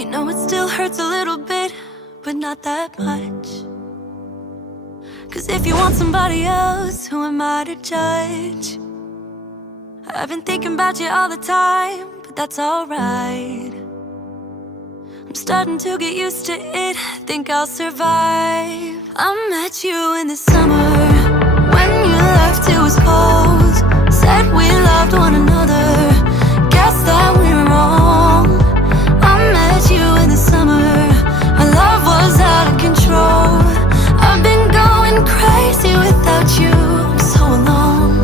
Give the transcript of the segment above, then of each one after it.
You know it still hurts a little bit, but not that much. 'Cause if you want somebody else, who am I to judge? I've been thinking about you all the time, but that's alright. I'm starting to get used to it, think I'll survive. I met you in the summer, when you left it was cold. Said we loved one another, guess that we were wrong. I met you in the summer, our love was out of control. I've been going crazy without you, I'm so alone.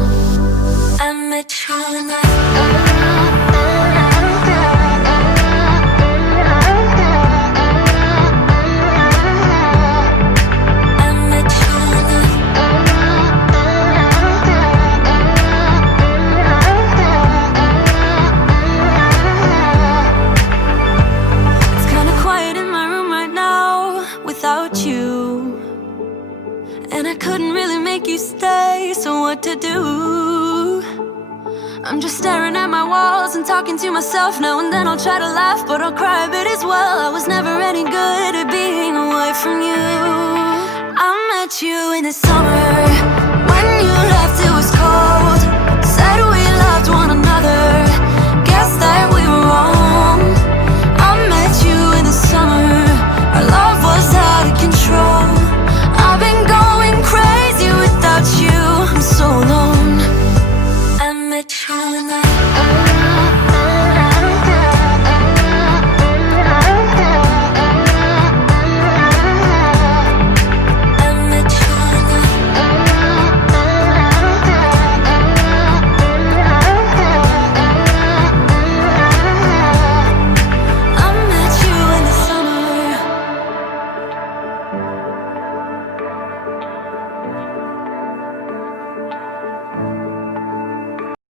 I met you in the to do. I'm just staring at my walls and talking to myself. Now and then I'll try to laugh, but I'll cry a bit as well. I was never any good at being away from you. I met you in the summer, when you left it was cold.